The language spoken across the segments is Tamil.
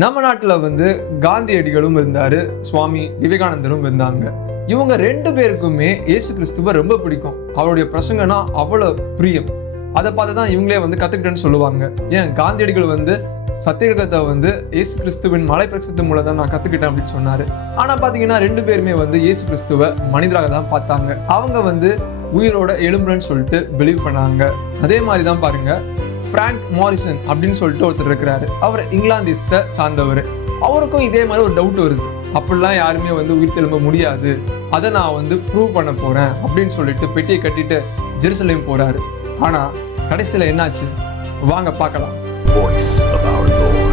நம்ம நாட்டுல காந்தியடிகளும் இருந்தாரு, சுவாமி விவேகானந்தரும் இருந்தாங்க. இவங்க 2 பேருக்குமே இயேசு கிறிஸ்துவ ரொம்ப பிடிக்கும். அவருடைய பிரசங்கன்னா அவ்வளவு பிரியம். அதை பார்த்து தான் இவங்களே கத்துக்கிட்டேன்னு சொல்லுவாங்க. ஏன் காந்தியடிகள் சத்தியகத்தை இயேசு கிறிஸ்துவின் மலை பிரசங்கத்தின் மூலம் தான் நான் கத்துக்கிட்டேன் அப்படின்னு சொன்னாரு. ஆனா பாத்தீங்கன்னா 2 பேருமே இயேசு கிறிஸ்துவ மனிதராக தான் பார்த்தாங்க. அவங்க உயிரோட எழும்புறன்னு சொல்லிட்டு பிலீவ் பண்ணாங்க. அதே மாதிரி தான் பாருங்க, பிராங்க் மாரிசன் அப்படின்னு சொல்லிட்டு ஒருத்தர் இருக்கிறாரு. அவர் இங்கிலாந்து சார்ந்தவர். அவருக்கும் இதே மாதிரி ஒரு டவுட் வருது. அப்படிலாம் யாருமே உயிர் தெழும்ப முடியாது, அதை நான் ப்ரூவ் பண்ண போறேன் அப்படின்னு சொல்லிட்டு பெட்டியை கட்டிட்டு ஜெருசலேம் போறாரு. ஆனா கடைசியில என்னாச்சு வாங்க பார்க்கலாம். Voice of our Lord.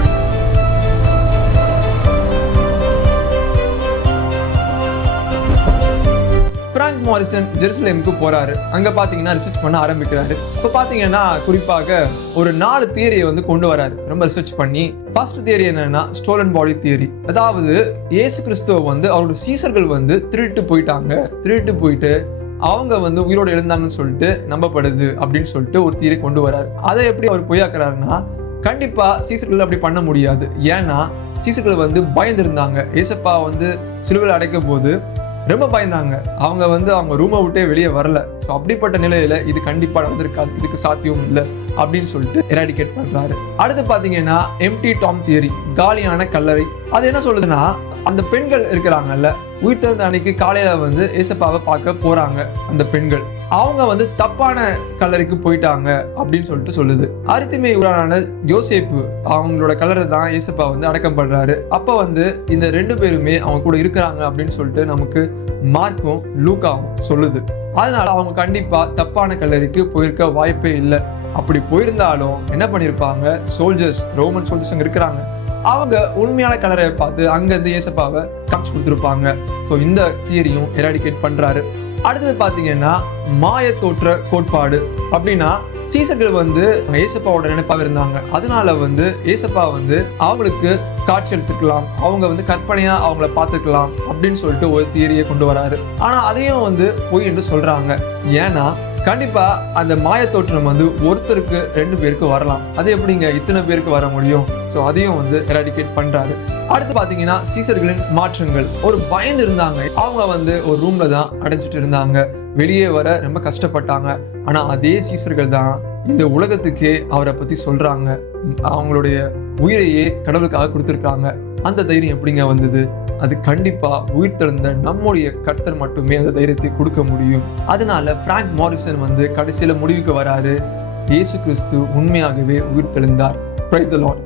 Frank Morrison ஜெருசலேமுக்கு போறாரு. அங்க பாத்தீங்கன்னா ரிசர்ச் பண்ண ஆரம்பிக்கிறாரு. இப்ப பாத்தீங்கன்னா குறிப்பாக ஒரு 4 தியரியை கொண்டு வராரு. ரொம்ப ரிசர்ச் பண்ணி ஃபர்ஸ்ட் தியரி என்னன்னா ஸ்டோலன் பாடி தியரி. அதாவது இயேசு கிறிஸ்துவ அவரோட சீசர்கள் திருட்டு போயிட்டாங்க. திருட்டு போயிட்டு அவங்க உயிரோடு எழுந்தாங்கன்னு சொல்லிட்டு நம்பப்படுது அப்படின்னு சொல்லிட்டு ஒரு தியரி கொண்டு வராரு. அதை எப்படி அவர் பொய்யாக்குறாருன்னா, கண்டிப்பா சீசர்கள் அப்படி பண்ண முடியாது. ஏன்னா சீசர்கள் பயந்துருந்தாங்க. ஏசப்பா சிலுவையில் அடைக்கும் போது ரொம்ப பயந்தாங்க. அவங்க அவங்க ரூமை விட்டே வெளியே வரல. ஸோ அப்படிப்பட்ட நிலையில இது கண்டிப்பா நடந்திருக்காது, இதுக்கு சாத்தியம் இல்லை அப்படின்னு சொல்லிட்டு எராடிகேட் பண்றாரு. அடுத்து பாத்தீங்கன்னா எம்டி டாம் தியரி, காலியான கல்லறை. அது என்ன சொல்லுதுன்னா, அந்த பெண்கள் இருக்கிறாங்கல்ல, உயிர் திறந்த அன்னைக்கு காலையில ஏசப்பாவை பார்க்க போறாங்க. அந்த பெண்கள் அவங்க தப்பான கல்லறைக்கு போயிட்டாங்க அப்படின்னு சொல்லிட்டு சொல்லுது. அரித்திமை ஊரான யோசேப்பு அவங்களோட கல்லறை தான் ஏசப்பா அடக்கம் பண்றாரு. அப்ப இந்த 2 பேருமே அவங்க கூட இருக்கிறாங்க அப்படின்னு சொல்லிட்டு நமக்கு மார்க்கும் லூக்காவும் சொல்லுது. அதனால அவங்க கண்டிப்பா தப்பான கல்லறைக்கு போயிருக்க வாய்ப்பே இல்லை. அப்படி போயிருந்தாலும் என்ன பண்ணிருப்பாங்க, சோல்ஜர்ஸ், ரோமன் சோல்ஜர்ஸ் அங்க இருக்கிறாங்க. அவங்க உண்மையான கலரை பார்த்து அங்க ஏசப்பாவை காமிச்சு கொடுத்துருப்பாங்க. ஸோ இந்த தியரியும் எராடிகேட் பண்றாரு. அடுத்தது பாத்தீங்கன்னா மாய தோற்ற கோட்பாடு. அப்படின்னா சீசர்கள் ஏசப்பாவோட நினைப்பாக இருந்தாங்க. அதனால ஏசப்பா அவங்களுக்கு காட்சி எடுத்துக்கலாம், அவங்க கற்பனையா அவங்கள பார்த்துக்கலாம் அப்படின்னு சொல்லிட்டு ஒரு தியரியை கொண்டு வராரு. ஆனா அதையும் பொய் என்று சொல்றாங்க. ஏன்னா கண்டிப்பா அந்த மாய தோற்றம் ஒருத்தருக்கு 2 பேருக்கு வரலாம். அது எப்படிங்க இத்தனை பேருக்கு வர முடியும்? ஸோ அதையும் எராடிகேட் பண்றாரு. அடுத்து பாத்தீங்கன்னா சீசர்களின் மாற்றங்கள். ஒரு பயந்து இருந்தாங்க. அவங்க ஒரு ரூம்ல தான் அடைஞ்சிட்டு இருந்தாங்க. வெளியே வர ரொம்ப கஷ்டப்பட்டாங்க. ஆனா அதே சீசர்கள் தான் இந்த உலகத்துக்கே அவரை பத்தி சொல்றாங்க. அவங்களுடைய உயிரையே கடவுளுக்காக கொடுத்துருக்காங்க. அந்த தைரியம் எப்படிங்க வந்தது? அது கண்டிப்பா உயிர் தெழுந்த நம்முடைய கர்த்தர் மட்டுமே அந்த தைரியத்தை கொடுக்க முடியும். அதனால பிராங்க் மாரிசன் கடைசியில முடிவுக்கு வராரு, இயேசு கிறிஸ்து உண்மையாகவே உயிர் தெழுந்தார். Praise the Lord.